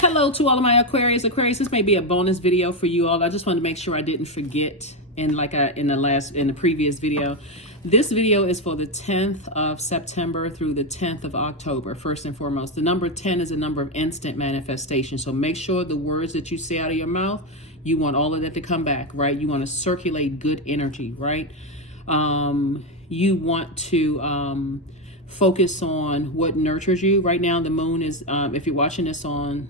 Hello to all of my Aquarius. This may be a bonus video for you all. I just wanted to make sure I didn't forget in the previous video. This video is for the 10th of September through the 10th of October. First and foremost, the number 10 is a number of instant manifestation. So make sure the words that you say out of your mouth, you want all of that to come back, right? You want to circulate good energy, right? You want to focus on what nurtures you. Right now, the moon is, if you're watching this on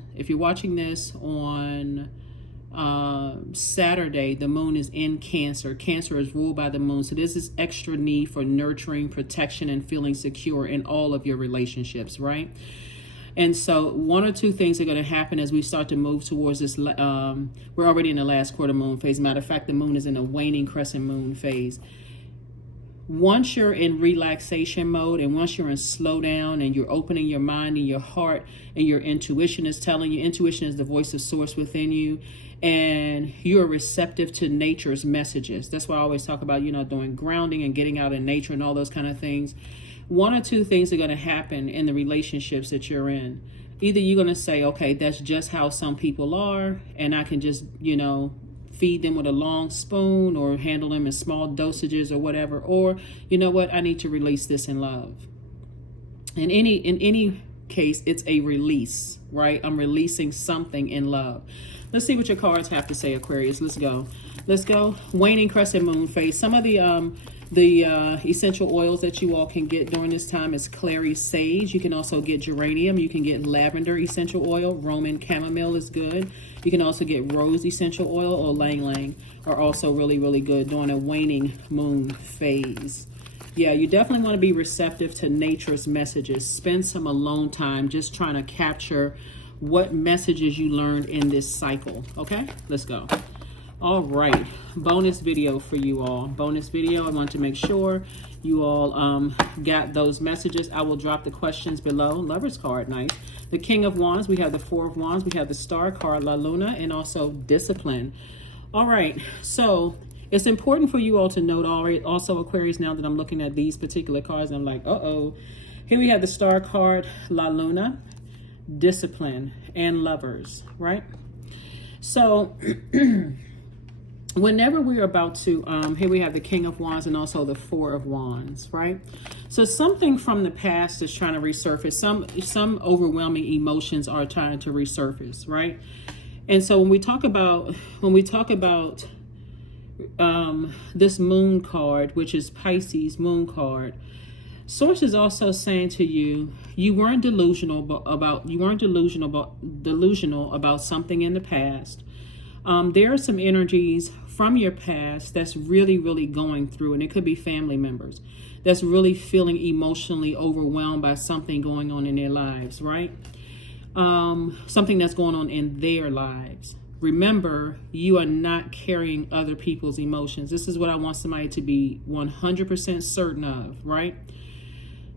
Saturday, the moon is in Cancer. Cancer is ruled by the moon. So this is extra need for nurturing, protection, and feeling secure in all of your relationships, right? And so one or two things are going to happen as we start to move towards this. We're already in the last quarter moon phase. Matter of fact, the moon is in a waning crescent moon phase. Once you're in relaxation mode and once you're in slow down and you're opening your mind and your heart and your intuition is telling you, intuition is the voice of source within you, and you're receptive to nature's messages. That's why I always talk about, doing grounding and getting out in nature and all those kind of things. One or two things are going to happen in the relationships that you're in. Either you're going to say, okay, that's just how some people are, and I can just, feed them with a long spoon or handle them in small dosages or whatever, or you know what, I need to release this in love. In any case, it's a release, right? I'm releasing something in love. Let's see what your cards have to say, Aquarius. Let's go. Waning crescent moon phase. Some of the essential oils that you all can get during this time is clary sage. You can also get geranium. You can get lavender essential oil. Roman chamomile is good. You can also get rose essential oil or lang lang are also really, really good during a waning moon phase. Yeah, you definitely want to be receptive to nature's messages. Spend some alone time just trying to capture what messages you learned in this cycle. Okay, let's go. All right, bonus video for you all. Bonus video. I want to make sure you all got those messages. I will drop the questions below. Lover's card, nice. The King of Wands, we have the Four of Wands, we have the Star card, La Luna, and also Discipline. All right, so it's important for you all to note also, Aquarius, now that I'm looking at these particular cards, I'm like, uh-oh. Here we have the Star card, La Luna, Discipline, and Lovers, right? So whenever we're about to, here we have the King of Wands and also the Four of Wands, right? So something from the past is trying to resurface. Some overwhelming emotions are trying to resurface, right? And so when we talk about this moon card, which is Pisces moon card, Source is also saying to you, you weren't delusional about something in the past. There are some energies from your past that's really, really going through, and it could be family members that's really feeling emotionally overwhelmed by something going on in their lives, right? Something that's going on in their lives. Remember, you are not carrying other people's emotions. This is what I want somebody to be 100% certain of, right?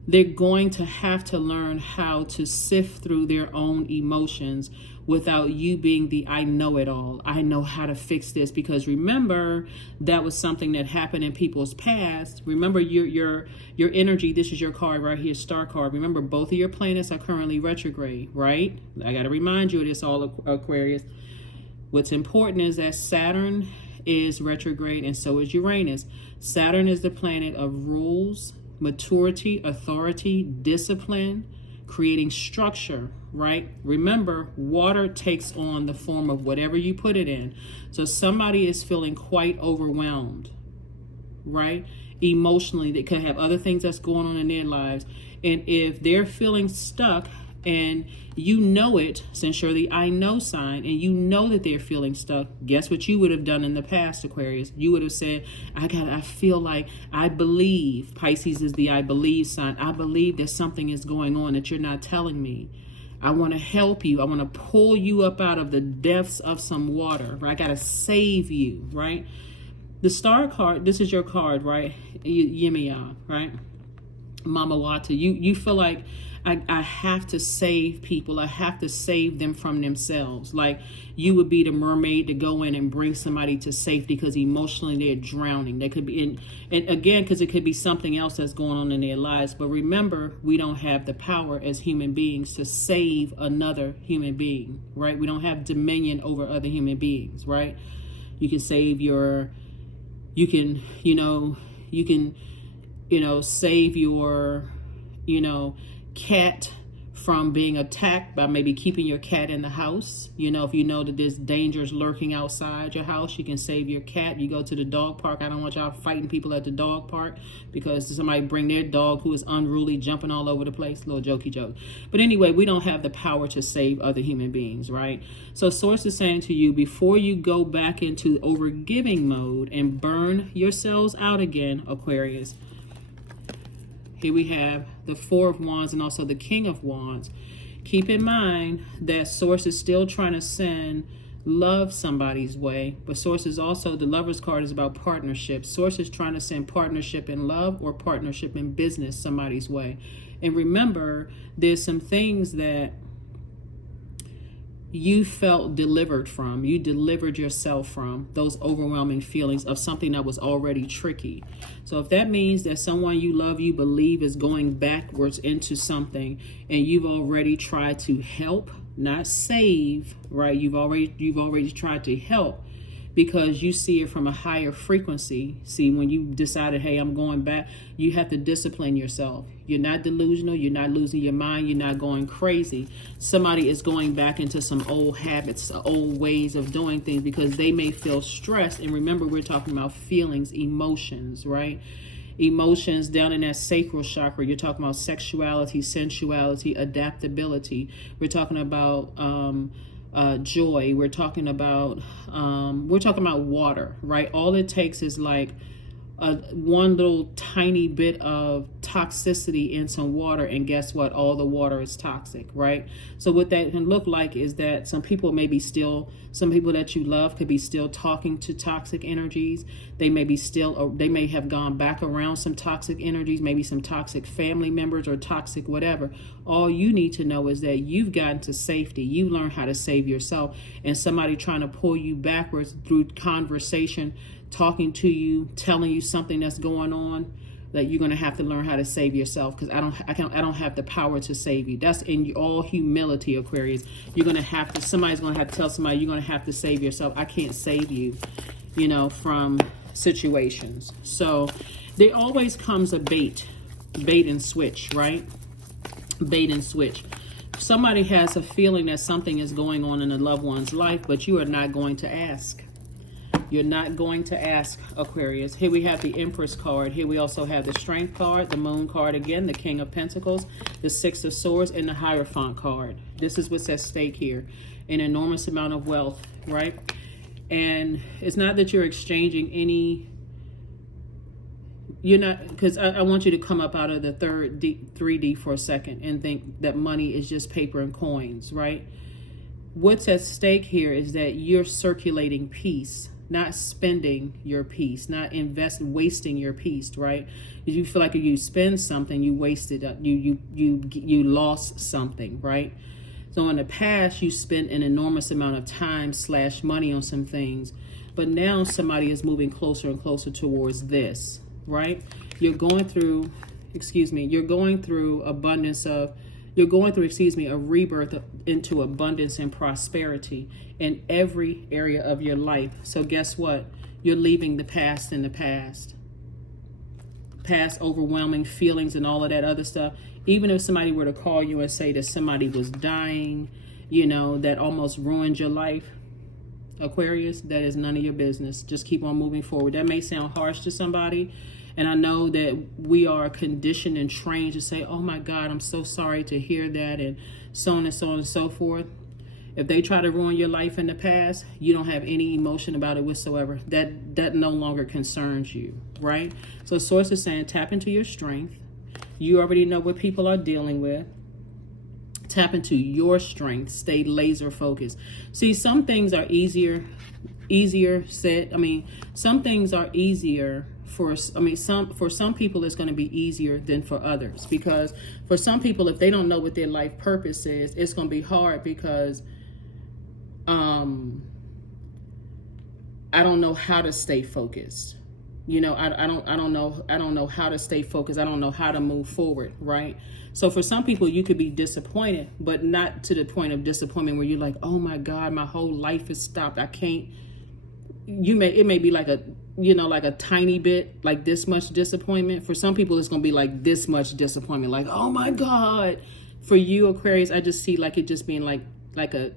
They're going to have to learn how to sift through their own emotions without you being the I know it all. I know how to fix this, because remember, that was something that happened in people's past. Remember your energy. This is your card right here, Star card. Remember, both of your planets are currently retrograde, right? I got to remind you of this, all Aquarius. What's important is that Saturn is retrograde and so is Uranus. Saturn is the planet of rules, maturity, authority, discipline, creating structure, right? Remember, water takes on the form of whatever you put it in. So somebody is feeling quite overwhelmed, right? Emotionally, they could have other things that's going on in their lives. And if they're feeling stuck and you know it, since you're the I know sign, and you know that they're feeling stuck, guess what you would have done in the past, Aquarius? You would have said, I feel like, I believe. Pisces is the I believe sign. I believe that something is going on that you're not telling me. I want to help you. I want to pull you up out of the depths of some water, right? I got to save you, right? The Star card, this is your card, right? Yimiya, right? Mama Wata, you feel like I have to save people. I have to save them from themselves. Like, you would be the mermaid to go in and bring somebody to safety because emotionally they're drowning. They could be and again, because it could be something else that's going on in their lives. But remember, we don't have the power as human beings to save another human being, right? We don't have dominion over other human beings, right? You can save save your, cat from being attacked by maybe keeping your cat in the house. If you know that there's dangers lurking outside your house, you can save your cat. You go to the dog park. I don't want y'all fighting people at the dog park because somebody bring their dog who is unruly, jumping all over the place. Little jokey joke. But anyway, we don't have the power to save other human beings, right? So Source is saying to you, before you go back into overgiving mode and burn yourselves out again, Aquarius, here we have the Four of Wands and also the King of Wands. Keep in mind that Source is still trying to send love somebody's way, but Source is also, the Lover's card is about partnership. Source is trying to send partnership in love or partnership in business somebody's way. And remember, there's some things that you felt delivered from. You delivered yourself from those overwhelming feelings of something that was already tricky. So if that means that someone you love, you believe is going backwards into something, and you've already tried to help, not save, right? You've already tried to help because you see it from a higher frequency. See, when you decided, hey, I'm going back, you have to discipline yourself. You're not delusional. You're not losing your mind. You're not going crazy. Somebody is going back into some old habits, old ways of doing things because they may feel stressed. And remember, we're talking about feelings, emotions, right? Emotions down in that sacral chakra. You're talking about sexuality, sensuality, adaptability. We're talking about joy. We're talking about water, right? All it takes is like one little tiny bit of toxicity in some water, and guess what? All the water is toxic, right? So what that can look like is that some people that you love could be still talking to toxic energies. They may have gone back around some toxic energies, maybe some toxic family members or toxic whatever. All you need to know is that you've gotten to safety. You learn how to save yourself, and somebody trying to pull you backwards through conversation, talking to you, telling you something that's going on, that you're going to have to learn how to save yourself, because I don't have the power to save you. That's in all humility, Aquarius. Somebody's going to have to tell somebody you're going to have to save yourself. I can't save you, from situations. So there always comes a bait and switch, right? Bait and switch. Somebody has a feeling that something is going on in a loved one's life, but you are not going to ask. You're not going to ask, Aquarius. Here we have the Empress card. Here we also have the Strength card, the Moon card again, the King of Pentacles, the Six of Swords, and the Hierophant card. This is what's at stake here. An enormous amount of wealth, right? And it's not that you're exchanging any... You're not... Because I want you to come up out of the 3D for a second and think that money is just paper and coins, right? What's at stake here is that you're circulating peace, not spending your peace, not wasting your peace, right? You feel like if you spend something, you wasted, you lost something, right? So in the past, you spent an enormous amount of time / money on some things, but now somebody is moving closer and closer towards this, right? You're going through a rebirth into abundance and prosperity in every area of your life. So guess what? You're leaving the past in the past. Past overwhelming feelings and all of that other stuff. Even if somebody were to call you and say that somebody was dying, that almost ruined your life, Aquarius, that is none of your business. Just keep on moving forward. That may sound harsh to somebody, and I know that we are conditioned and trained to say, oh my God, I'm so sorry to hear that, and so on and so on and so forth. If they try to ruin your life in the past, you don't have any emotion about it whatsoever. That no longer concerns you, right? So Source is saying, tap into your strength. You already know what people are dealing with. Tap into your strength. Stay laser focused. See, some things are easier said. Some things are easier for some people it's going to be easier than for others, because for some people, if they don't know what their life purpose is, it's going to be hard because I don't know how to stay focused. I don't know how to stay focused. I don't know how to move forward, right? So for some people, you could be disappointed, but not to the point of disappointment where you're like, oh my God, my whole life is stopped. I can't. It may be like a tiny bit, like this much disappointment. For some people, it's going to be like this much disappointment, like, oh my God. For you, Aquarius, I just see like it just being like a,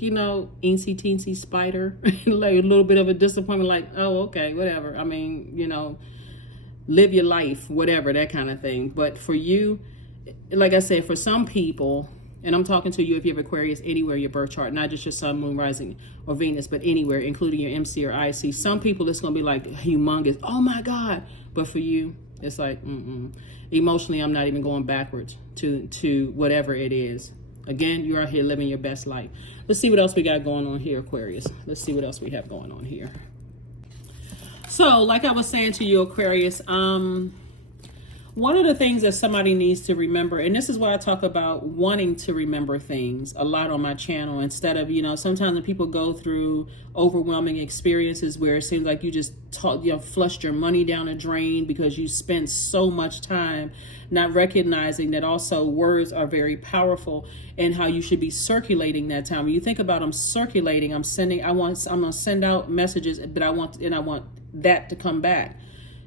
eensy teensy spider, like a little bit of a disappointment, like, oh, okay, whatever. I mean, live your life, whatever, that kind of thing. But for you, like I said, for some people, and I'm talking to you if you have Aquarius anywhere in your birth chart, not just your sun, moon, rising, or Venus, but anywhere, including your MC or IC. Some people, it's going to be like humongous, oh my God. But for you, it's like, emotionally, I'm not even going backwards to whatever it is. Again, you're out here living your best life. Let's see what else we got going on here, Aquarius. Let's see what else we have going on here. So, like I was saying to you, Aquarius, one of the things that somebody needs to remember, and this is what I talk about, wanting to remember things a lot on my channel, instead of, sometimes when people go through overwhelming experiences where it seems like you just flushed your money down a drain because you spent so much time, not recognizing that also words are very powerful and how you should be circulating that time. When you think about I'm circulating, I'm going to send out messages, but I want that to come back.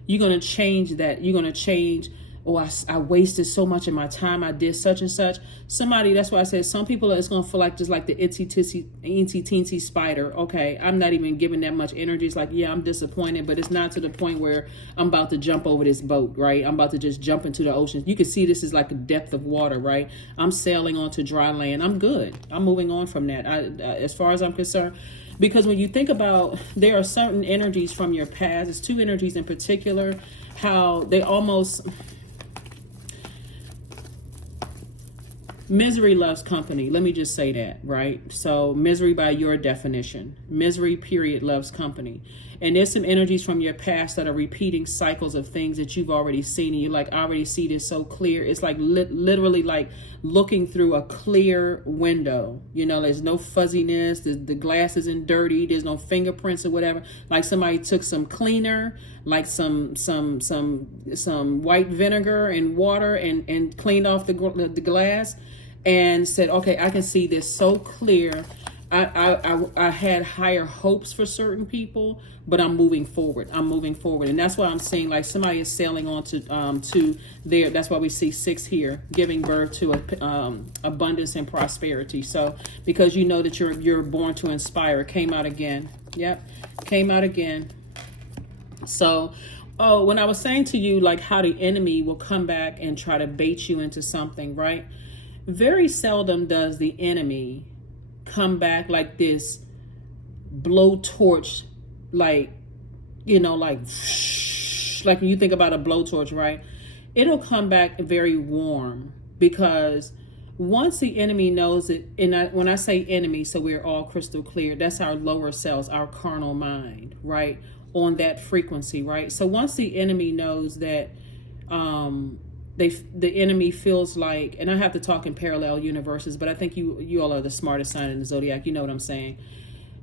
You're going to change that. You're going to change, I wasted so much of my time. I did such and such. That's why I said some people, it's going to feel like just like the itsy teensy spider. Okay, I'm not even giving that much energy. It's like, yeah, I'm disappointed, but it's not to the point where I'm about to jump over this boat, right? I'm about to just jump into the ocean. You can see this is like a depth of water, right? I'm sailing onto dry land. I'm good. I'm moving on from that. As far as I'm concerned, because when you think about, there are certain energies from your past, it's two energies in particular, how they almost, misery loves company. Let me just say that, right? So misery by your definition, misery period loves company. And there's some energies from your past that are repeating cycles of things that you've already seen. And you're like, I already see this so clear. It's like literally like looking through a clear window. There's no fuzziness. The glass isn't dirty. There's no fingerprints or whatever. Like somebody took some cleaner, like some white vinegar and water and cleaned off the glass and said, okay, I can see this so clear. I had higher hopes for certain people, but I'm moving forward. And that's why I'm saying, like, somebody is sailing on to there. That's why we see 6 here, giving birth to abundance and prosperity. So because you know that you're born to inspire, came out again. Yep, came out again. So, when I was saying to you, like, how the enemy will come back and try to bait you into something, right? Very seldom does the enemy come back like this blowtorch, like when you think about a blowtorch, right? It'll come back very warm, because once the enemy knows it, and when I say enemy, so we're all crystal clear, that's our lower selves, our carnal mind, right? On that frequency, right? So once the enemy knows that the enemy feels like, and I have to talk in parallel universes, but I think you all are the smartest sign in the Zodiac. You know what I'm saying?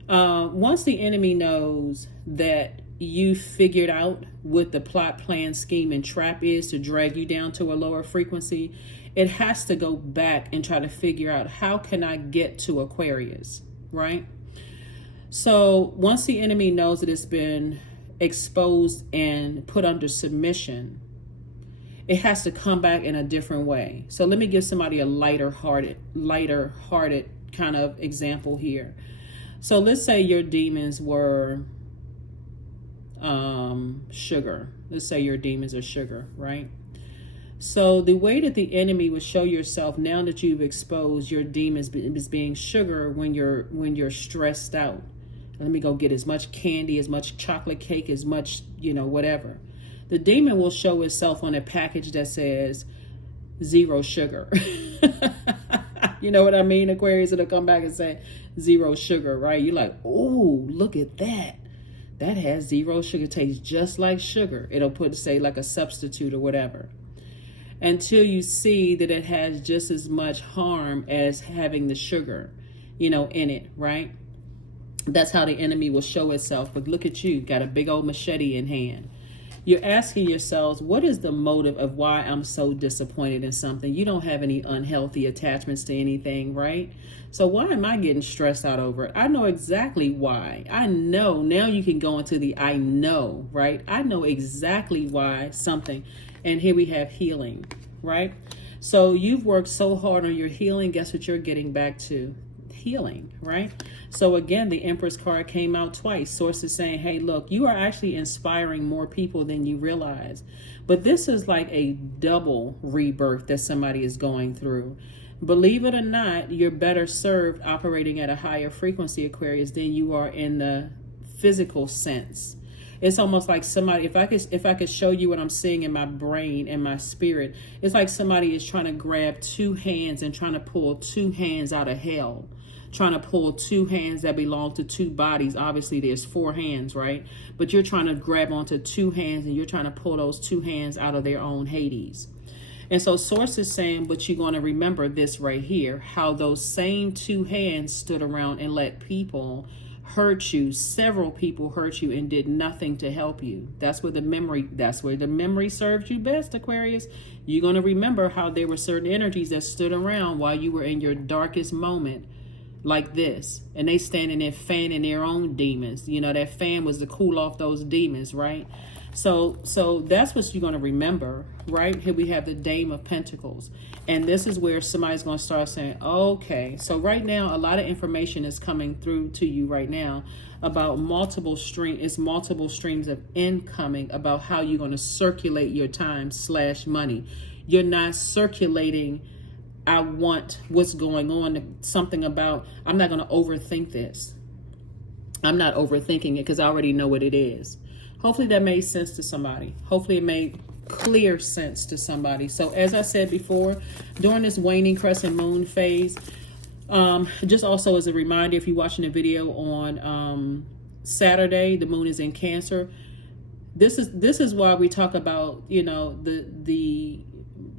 Once the enemy knows that you figured out what the plot, plan, scheme, and trap is to drag you down to a lower frequency, it has to go back and try to figure out, how can I get to Aquarius, right? So once the enemy knows that it's been exposed and put under submission, it has to come back in a different way. So let me give somebody a lighter hearted kind of example here. So let's say your demons were sugar. Let's say your demons are sugar, right? So the way that the enemy would show yourself, now that you've exposed your demons, is being sugar when you're stressed out. Let me go get as much candy, as much chocolate cake, as much, whatever. The demon will show itself on a package that says 0 sugar. You know what I mean, Aquarius? It'll come back and say 0 sugar, right? You're like, oh, look at that. that has 0 sugar, tastes just like sugar. It'll put, say, like a substitute or whatever. Until you see that it has just as much harm as having the sugar, you know, in it, right? That's how the enemy will show itself. But look at you, got a big old machete in hand. You're asking yourselves, what is the motive of why I'm so disappointed in something? You don't have any unhealthy attachments to anything, right? So why am I getting stressed out over it? I know exactly why. I know. Now you can go into the I know, right? I know exactly why something. And here we have healing, right? So you've worked so hard on your healing. Guess what you're getting back to? Healing, right? So again, the Empress card came out twice. Sources saying, hey, look, you are actually inspiring more people than you realize. But this is like a double rebirth that somebody is going through. Believe it or not, you're better served operating at a higher frequency, Aquarius, than you are in the physical sense. It's almost like somebody, if I could show you what I'm seeing in my brain and my spirit, it's like somebody is trying to grab 2 hands and trying to pull 2 hands out of hell. Trying to pull 2 hands that belong to 2 bodies. Obviously, there's 4 hands, right? But you're trying to grab onto 2 hands and you're trying to pull those 2 hands out of their own Hades. And so Source is saying, but you're going to remember this right here, how those same 2 hands stood around and let people hurt you. Several people hurt you and did nothing to help you. That's where the memory served you best, Aquarius. You're going to remember how there were certain energies that stood around while you were in your darkest moment, like this, and they standing there fanning their own demons. You know, that fan was to cool off those demons, right? So that's what you're going to remember, right? Here we have the Dame of Pentacles, and this is where somebody's going to start saying, okay, so right now a lot of information is coming through to you right now about multiple streams of incoming, about how you're going to circulate your time / money. You're not circulating, I want what's going on, something about, I'm not going to overthink this. I'm not overthinking it because I already know what it is. Hopefully that made sense to somebody. Hopefully it made clear sense to somebody. So as I said before, during this waning crescent moon phase, just also as a reminder, if you're watching the video on Saturday, the moon is in Cancer. This is why we talk about, you know, the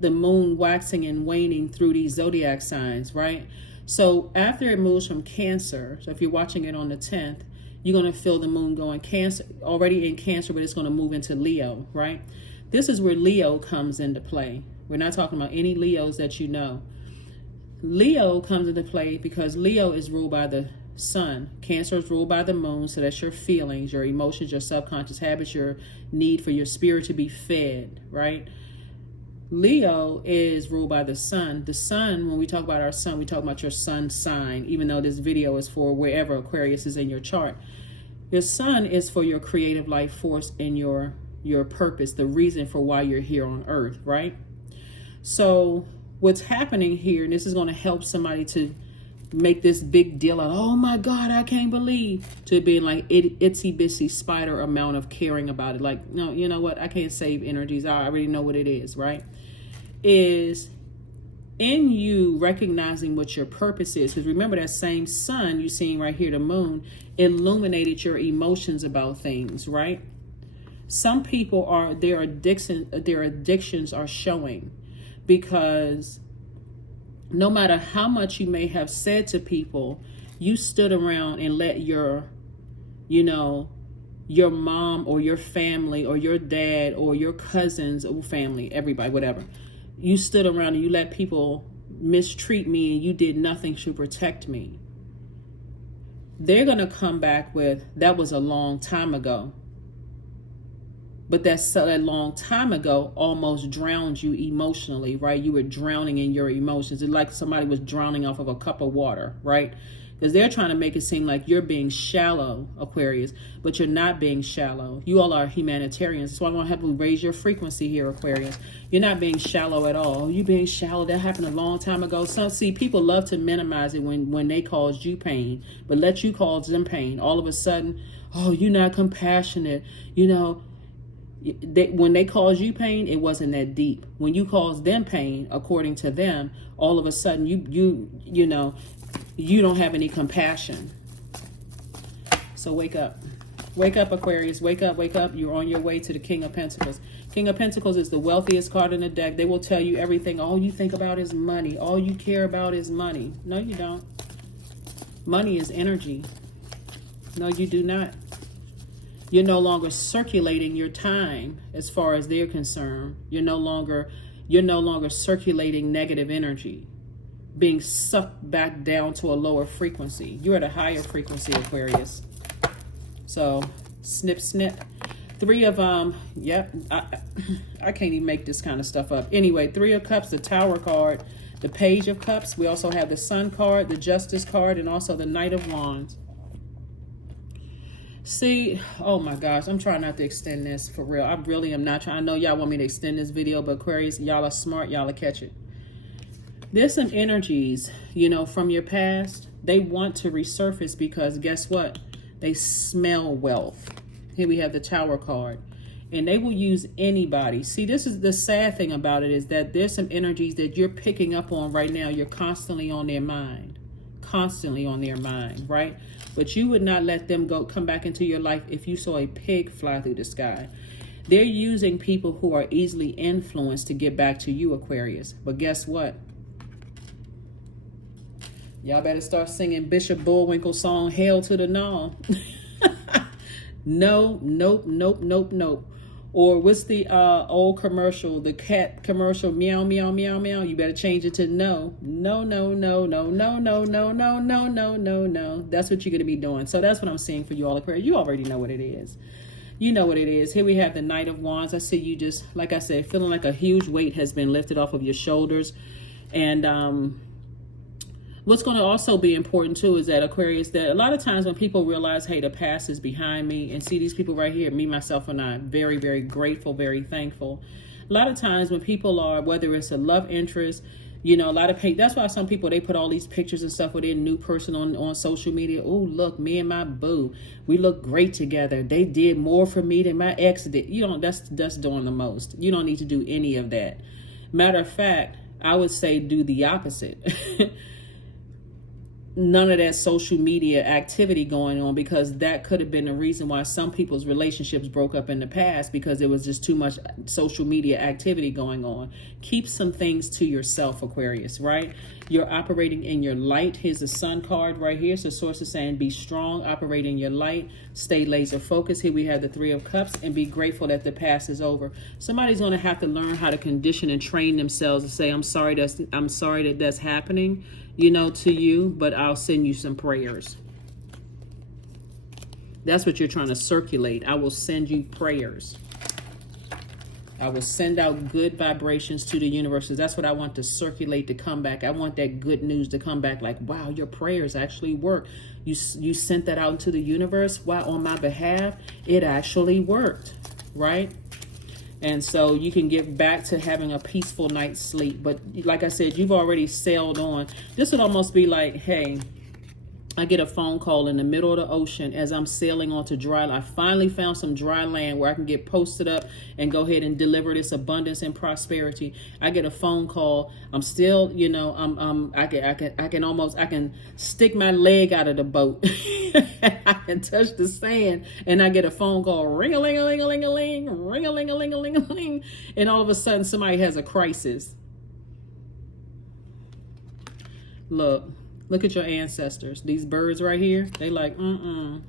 moon waxing and waning through these zodiac signs, right? So after it moves from Cancer, so if you're watching it on the 10th, you're going to feel the moon going Cancer, already in Cancer, but it's going to move into Leo, right? This is where Leo comes into play. We're not talking about any Leos that you know. Leo comes into play because Leo is ruled by the sun. Cancer is ruled by the moon, so that's your feelings, your emotions, your subconscious habits, your need for your spirit to be fed, right? Leo is ruled by the sun. The sun, when we talk about our sun, we talk about your sun sign, even though this video is for wherever Aquarius is in your chart. Your sun is for your creative life force and your purpose, the reason for why you're here on earth, right? So what's happening here, and this is going to help somebody to make this big deal of, oh my God, I can't believe, to being like itsy bitsy spider amount of caring about it. Like, no, you know what? I can't save energies. I already know what it is, right? Is in you recognizing what your purpose is. Because remember, that same sun you're seeing right here, the moon, illuminated your emotions about things, right? Some people their addictions are showing, because no matter how much you may have said to people, you stood around and let your mom or your family or your dad or your cousins or family, everybody, whatever, you stood around and you let people mistreat me and you did nothing to protect me. They're going to come back with, that was a long time ago. But that long time ago almost drowned you emotionally, right? You were drowning in your emotions. It's like somebody was drowning off of a cup of water, right? Because they're trying to make it seem like you're being shallow, Aquarius, but you're not being shallow. You all are humanitarians. So I want to have to raise your frequency here, Aquarius. You're not being shallow at all. You being shallow, that happened a long time ago. See, people love to minimize it when they caused you pain, but let you cause them pain. All of a sudden, oh, you're not compassionate, when they caused you pain, it wasn't that deep. When you caused them pain, according to them, all of a sudden you don't have any compassion. So wake up. Wake up, Aquarius. Wake up, wake up. You're on your way to the King of Pentacles. King of Pentacles is the wealthiest card in the deck. They will tell you everything. All you think about is money. All you care about is money. No, you don't. Money is energy. No, you do not. You're no longer circulating your time as far as they're concerned. You're no longer circulating negative energy, being sucked back down to a lower frequency. You're at a higher frequency, Aquarius. So, snip, snip. Three of, yep, I can't even make this kind of stuff up. Anyway, Three of Cups, the Tower card, the Page of Cups. We also have the Sun card, the Justice card, and also the Knight of Wands. See, oh my gosh, I'm trying not to extend this for real. I really am not trying. I know y'all want me to extend this video, but Aquarius, y'all are smart. Y'all will catch it. There's some energies, you know, from your past. They want to resurface because guess what? They smell wealth. Here we have the Tower card. And they will use anybody. See, this is the sad thing about it is that there's some energies that you're picking up on right now. You're constantly on their mind. Constantly on their mind, right? But you would not let them come back into your life if you saw a pig fly through the sky. They're using people who are easily influenced to get back to you, Aquarius. But guess what? Y'all better start singing Bishop Bullwinkle's song, Hail to the No. No, nope, nope, nope, nope. Or what's the old commercial, the cat commercial, meow, meow, meow, meow. You better change it to no. No, no, no, no, no, no, no, no, no, no, no, no. That's what you're going to be doing. So that's what I'm seeing for you all, Aquarius. You already know what it is. You know what it is. Here we have the Knight of Wands. I see you just, like I said, feeling like a huge weight has been lifted off of your shoulders. And what's going to also be important too is that, Aquarius, that a lot of times when people realize, hey, the past is behind me, and see these people right here, me, myself, and I, very, very grateful, very thankful. A lot of times when people are, whether it's a love interest, you know, a lot of that's why some people, they put all these pictures and stuff with their new person on social media. Oh, look, me and my boo, we look great together. They did more for me than my ex did. You know, that's doing the most. You don't need to do any of that. Matter of fact, I would say do the opposite. None of that social media activity going on, because that could have been the reason why some people's relationships broke up in the past, because there was just too much social media activity going on. Keep some things to yourself, Aquarius, right? You're operating in your light. Here's the Sun card right here. So source is saying be strong, operate in your light, stay laser focused. Here we have the Three of Cups, and be grateful that the past is over. Somebody's going to have to learn how to condition and train themselves to say, I'm sorry that that's happening, you know, to you, but I'll send you some prayers. That's what you're trying to circulate. I will send you prayers. I will send out good vibrations to the universe. That's what I want to circulate, to come back. I want that good news to come back like, wow, your prayers actually work. You sent that out into the universe. Wow, on my behalf, it actually worked, right? And so you can get back to having a peaceful night's sleep. But like I said, you've already sailed on. This would almost be like, hey, I get a phone call in the middle of the ocean as I'm sailing onto dry land. I finally found some dry land where I can get posted up and go ahead and deliver this abundance and prosperity. I get a phone call. I'm still, you know, I can stick my leg out of the boat. I can touch the sand, and I get a phone call, ring-a-ling-a-ling-a-ling, ring-a-ling-a-ling-a-ling, and all of a sudden somebody has a crisis. Look at your ancestors. These birds right here, they like, we're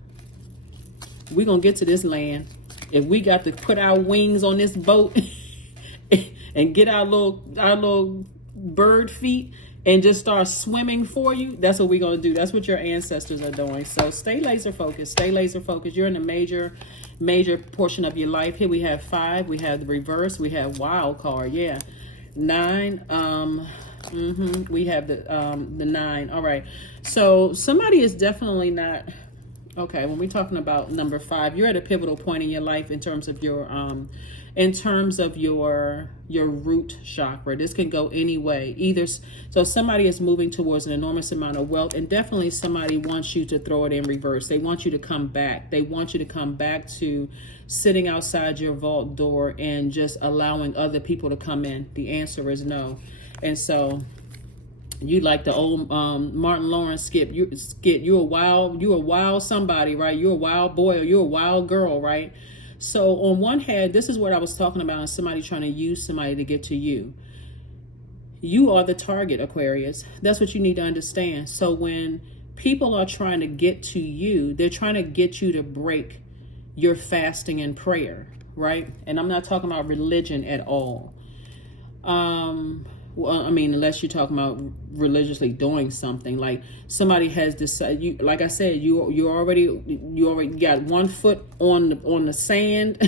going to get to this land. If we got to put our wings on this boat and get our little bird feet and just start swimming for you, that's what we're going to do. That's what your ancestors are doing. So stay laser focused. Stay laser focused. You're in a major portion of your life. Here we have 5. We have the reverse. We have wild card. Yeah. 9. We have the 9. All right. So somebody is definitely not okay. When we're talking about number 5, you're at a pivotal point in your life in terms of your root chakra. This can go any way. Either so somebody is moving towards an enormous amount of wealth, and definitely somebody wants you to throw it in reverse. They want you to come back. They want you to come back to sitting outside your vault door and just allowing other people to come in. The answer is no. And so You like the old Martin Lawrence skit. You're a wild somebody, right? You're a wild boy or you're a wild girl, right? So on one hand, this is what I was talking about, and somebody trying to use somebody to get to you. You are the target, Aquarius. That's what you need to understand. So when people are trying to get to you, they're trying to get you to break your fasting and prayer, right? And I'm not talking about religion at all. Well, I mean, unless you're talking about religiously doing something, like somebody has decided. You, like I said, you already got one foot on the sand,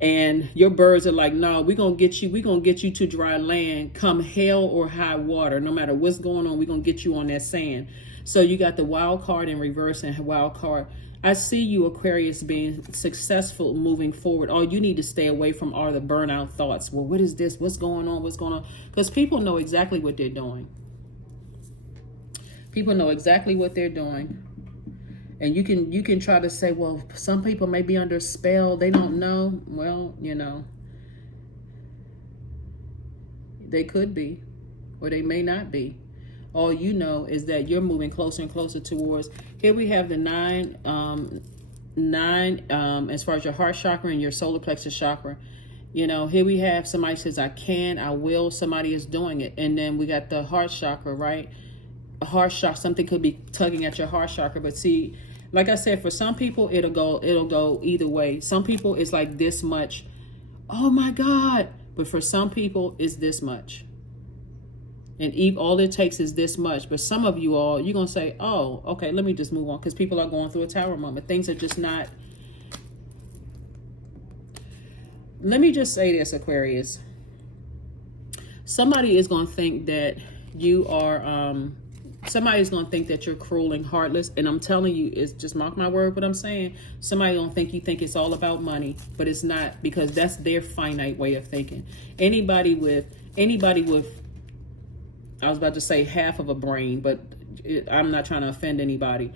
and your birds are like, no, we're gonna get you to dry land, come hell or high water. No matter what's going on, we're gonna get you on that sand. So you got the wild card in reverse and wild card. I see you, Aquarius, being successful moving forward. All you need to stay away from are the burnout thoughts. Well, what is this? What's going on? What's going on? Because people know exactly what they're doing. People know exactly what they're doing. And you can try to say, well, some people may be under a spell. They don't know. Well, they could be, or they may not be. All you know is that you're moving closer and closer towards. Here we have the nine, as far as your heart chakra and your solar plexus chakra. Here we have somebody says, I can, I will. Somebody is doing it. And then we got the heart chakra, right? A heart chakra, something could be tugging at your heart chakra. But see, like I said, for some people, it'll go either way. Some people, it's like this much. Oh my God. But for some people, it's this much. And all it takes is this much. But some of you all, you're going to say, oh, okay, let me just move on. Because people are going through a tower moment. Things are just not. Let me just say this, Aquarius. Somebody is going to think that you are, somebody's going to think that you're cruel and heartless. And I'm telling you, it's just mark my word what I'm saying. Somebody going to think you think it's all about money. But it's not, because that's their finite way of thinking. Anybody with I was about to say half of a brain, but I'm not trying to offend anybody.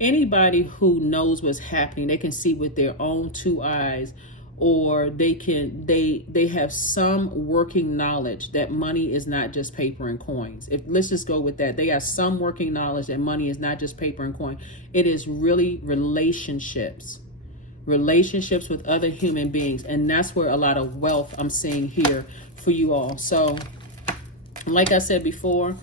Anybody who knows what's happening, they can see with their own two eyes, or they have some working knowledge that money is not just paper and coins. Let's just go with that. They have some working knowledge that money is not just paper and coin. It is really relationships with other human beings. And that's where a lot of wealth I'm seeing here for you all. So like I said before,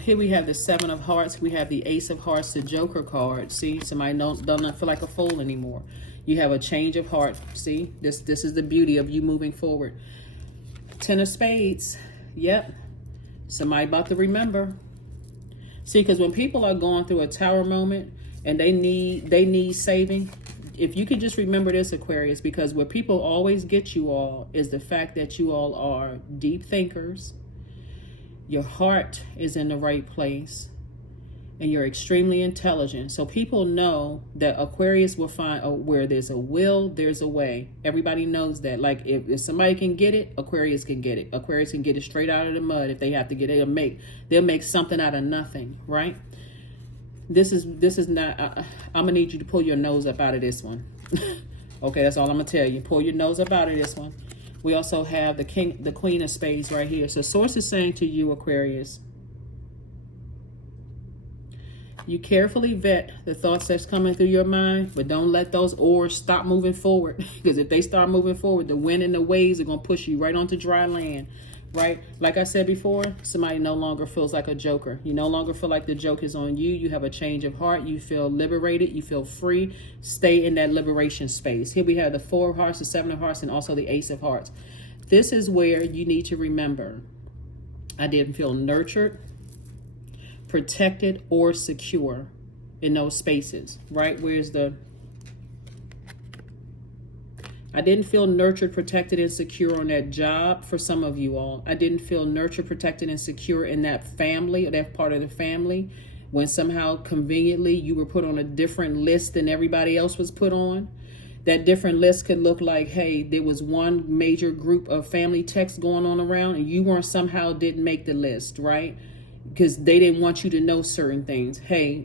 here we have the Seven of Hearts. We have the Ace of Hearts, the Joker card. See, somebody don't feel like a fool anymore. You have a change of heart. See, this is the beauty of you moving forward. Ten of Spades. Yep. Somebody about to remember. See, because when people are going through a tower moment and they need saving, if you could just remember this, Aquarius, because where people always get you all is the fact that you all are deep thinkers. Your heart is in the right place, and you're extremely intelligent. So people know that Aquarius will find where there's a will, there's a way. Everybody knows that. Like if somebody can get it, Aquarius can get it. Aquarius can get it straight out of the mud. If they have to get it, they'll make something out of nothing, right? This is not. I'm gonna need you to pull your nose up out of this one. Okay, that's all I'm gonna tell you. Pull your nose up out of this one. We also have the Queen of Spades right here. So Source is saying to you, Aquarius, you carefully vet the thoughts that's coming through your mind, but don't let those oars stop moving forward. Because if they start moving forward, the wind and the waves are going to push you right onto dry land, right? Like I said before, somebody no longer feels like a joker. You no longer feel like the joke is on you. You have a change of heart. You feel liberated. You feel free. Stay in that liberation space. Here we have the Four of Hearts, the Seven of Hearts, and also the Ace of Hearts. This is where you need to remember, I didn't feel nurtured, protected, or secure in those spaces, right? I didn't feel nurtured, protected, and secure on that job for some of you all. I didn't feel nurtured, protected, and secure in that family, or that part of the family, when somehow conveniently you were put on a different list than everybody else was put on. That different list could look like, hey, there was one major group of family texts going on around and you didn't make the list, right? Because they didn't want you to know certain things. Hey,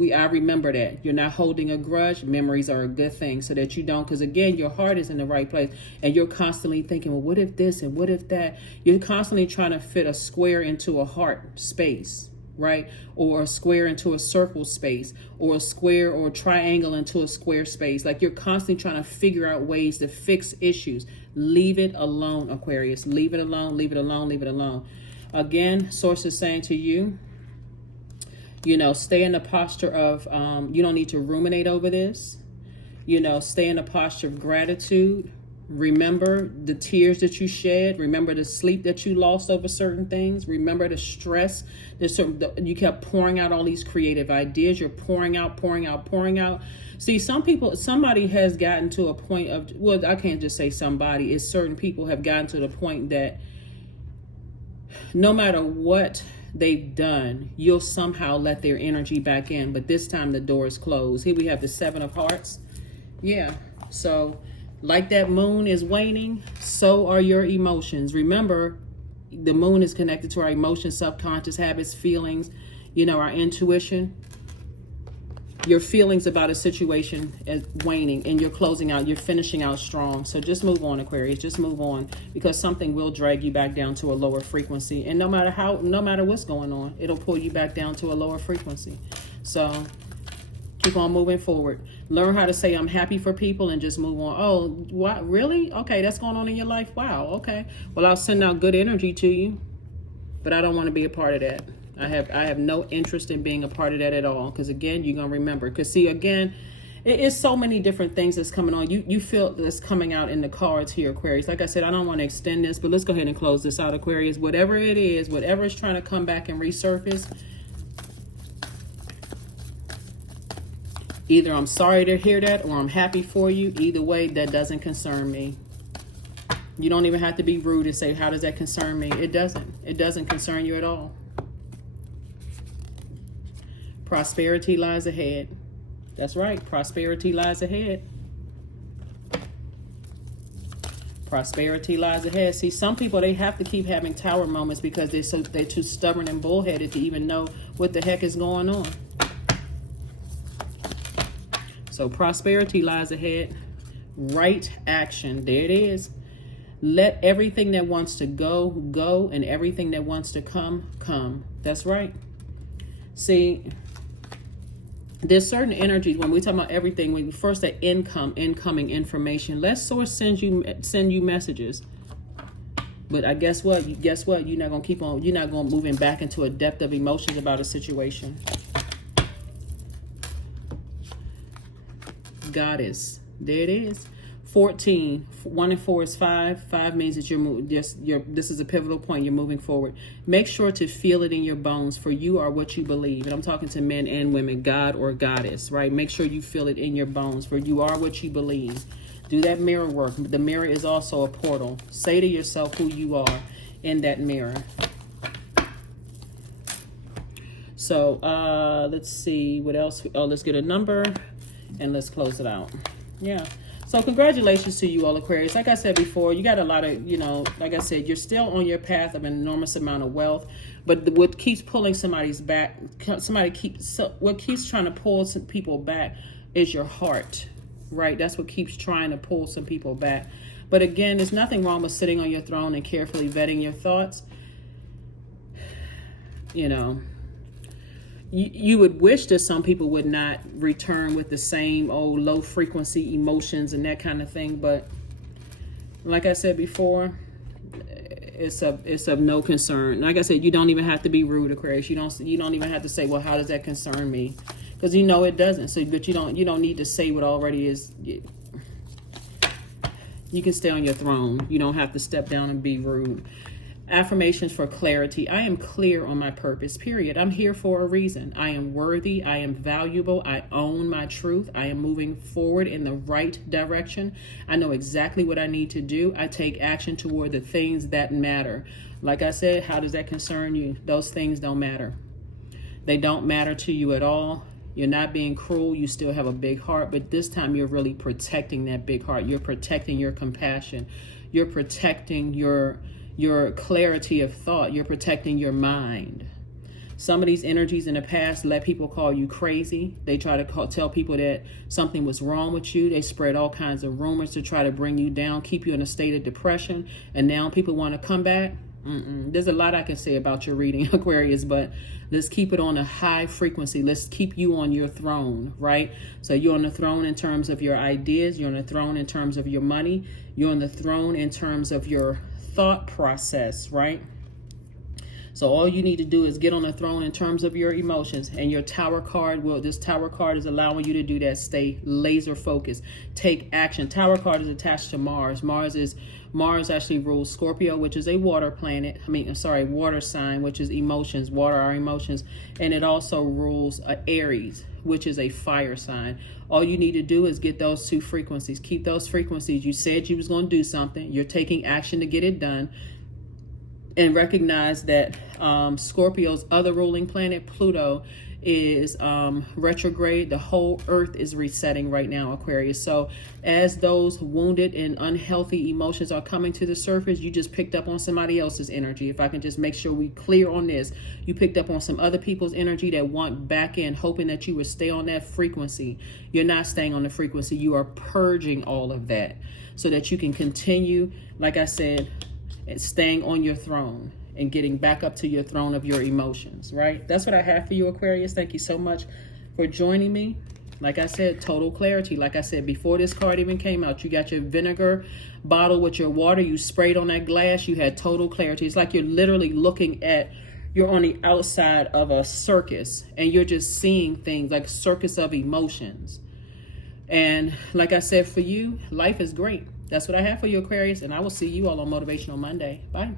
I remember that. You're not holding a grudge. Memories are a good thing so that you don't, because again, your heart is in the right place and you're constantly thinking, well, what if this and what if that? You're constantly trying to fit a square into a heart space, right? Or a square into a circle space, or a square or a triangle into a square space. Like you're constantly trying to figure out ways to fix issues. Leave it alone, Aquarius. Leave it alone, leave it alone, leave it alone. Again, Source is saying to you, stay in the posture of, you don't need to ruminate over this. Stay in the posture of gratitude. Remember the tears that you shed. Remember the sleep that you lost over certain things. Remember the stress. You kept pouring out all these creative ideas. You're pouring out, pouring out, pouring out. See, somebody has gotten to a point of, well, I can't just say somebody. It's certain people have gotten to the point that no matter what they've done, you'll somehow let their energy back in. But this time the door is closed. Here we have the 7 of Hearts. Yeah. So like that moon is waning, so are your emotions. Remember, the moon is connected to our emotions, subconscious habits, feelings, our intuition. Your feelings about a situation is waning and you're closing out, you're finishing out strong. So just move on, Aquarius, just move on, because something will drag you back down to a lower frequency. And no matter what's going on, it'll pull you back down to a lower frequency. So keep on moving forward. Learn how to say I'm happy for people and just move on. Oh, what? Really? Okay, that's going on in your life? Wow, okay. Well, I'll send out good energy to you, but I don't want to be a part of that. I have no interest in being a part of that at all, because again, you're going to remember. Because see, again, it is so many different things that's coming on. You feel this coming out in the cards here, Aquarius. Like I said, I don't want to extend this, but let's go ahead and close this out, Aquarius. Whatever it is, whatever is trying to come back and resurface, either I'm sorry to hear that or I'm happy for you. Either way, that doesn't concern me. You don't even have to be rude and say, how does that concern me? It doesn't. It doesn't concern you at all. Prosperity lies ahead. That's right. Prosperity lies ahead. Prosperity lies ahead. See, some people, they have to keep having tower moments because they're too stubborn and bullheaded to even know what the heck is going on. So prosperity lies ahead. Right action. There it is. Let everything that wants to go, go, and everything that wants to come, come. That's right. See, there's certain energies when we talk about everything. When we first say incoming information, let Source send you messages. But I guess what? Guess what? You're not gonna keep on. You're not gonna moving back into a depth of emotions about a situation. Goddess. There it is. 14. 1 and 4 is 5. 5 means that this is a pivotal point. You're moving forward. Make sure to feel it in your bones, for you are what you believe. And I'm talking to men and women, God or goddess, right? Make sure you feel it in your bones, for you are what you believe. Do that mirror work. The mirror is also a portal. Say to yourself who you are in that mirror. So let's see what else. Oh, let's get a number and let's close it out. Yeah. So congratulations to you all, Aquarius. Like I said before, you got a lot of, like I said, you're still on your path of an enormous amount of wealth. But what keeps pulling somebody's back, what keeps trying to pull some people back is your heart, right? That's what keeps trying to pull some people back. But again, there's nothing wrong with sitting on your throne and carefully vetting your thoughts. You would wish that some people would not return with the same old low frequency emotions and that kind of thing. But like I said before, it's of no concern. Like I said, you don't even have to be rude, Aquarius. You don't even have to say, well, how does that concern me? Because it doesn't. So, but you don't need to say what already is. You can stay on your throne. You don't have to step down and be rude. Affirmations for clarity. I am clear on my purpose, period. I'm here for a reason. I am worthy. I am valuable. I own my truth. I am moving forward in the right direction. I know exactly what I need to do. I take action toward the things that matter. Like I said, how does that concern you? Those things don't matter. They don't matter to you at all. You're not being cruel. You still have a big heart, but this time you're really protecting that big heart. You're protecting your compassion. You're protecting your clarity of thought. You're protecting your mind. Some of these energies in the past let people call you crazy. They try to tell people that something was wrong with you. They spread all kinds of rumors to try to bring you down, keep you in a state of depression. And now people want to come back. There's a lot I can say about your reading, Aquarius, but let's keep it on a high frequency. Let's keep you on your throne, right? So you're on the throne in terms of your ideas. You're on the throne in terms of your money. You're on the throne in terms of your thought process, right? So all you need to do is get on the throne in terms of your emotions. And your Tower card, well, this Tower card is allowing you to do that. Stay laser focused. Take action. Tower card is attached to Mars. Mars actually rules Scorpio, which is a water planet. Water sign, which is emotions. Water are emotions. And it also rules Aries, which is a fire sign. All you need to do is get those two frequencies. Keep those frequencies. You said you was going to do something. You're taking action to get it done. And recognize that Scorpio's other ruling planet, Pluto, is retrograde. The whole earth is resetting right now, Aquarius. So as those wounded and unhealthy emotions are coming to the surface, you just picked up on somebody else's energy. If I can just make sure we clear on this, you picked up on some other people's energy that want back in, hoping that you would stay on that frequency. You're not staying on the frequency. You are purging all of that so that you can continue, like I said, staying on your throne and getting back up to your throne of your emotions, right? That's what I have for you, Aquarius. Thank you so much for joining me. Like I said, total clarity. Like I said, before this card even came out, you got your vinegar bottle with your water. You sprayed on that glass. You had total clarity. It's like you're literally you're on the outside of a circus and you're just seeing things like circus of emotions. And like I said, for you, life is great. That's what I have for you, Aquarius, and I will see you all on Motivational Monday. Bye.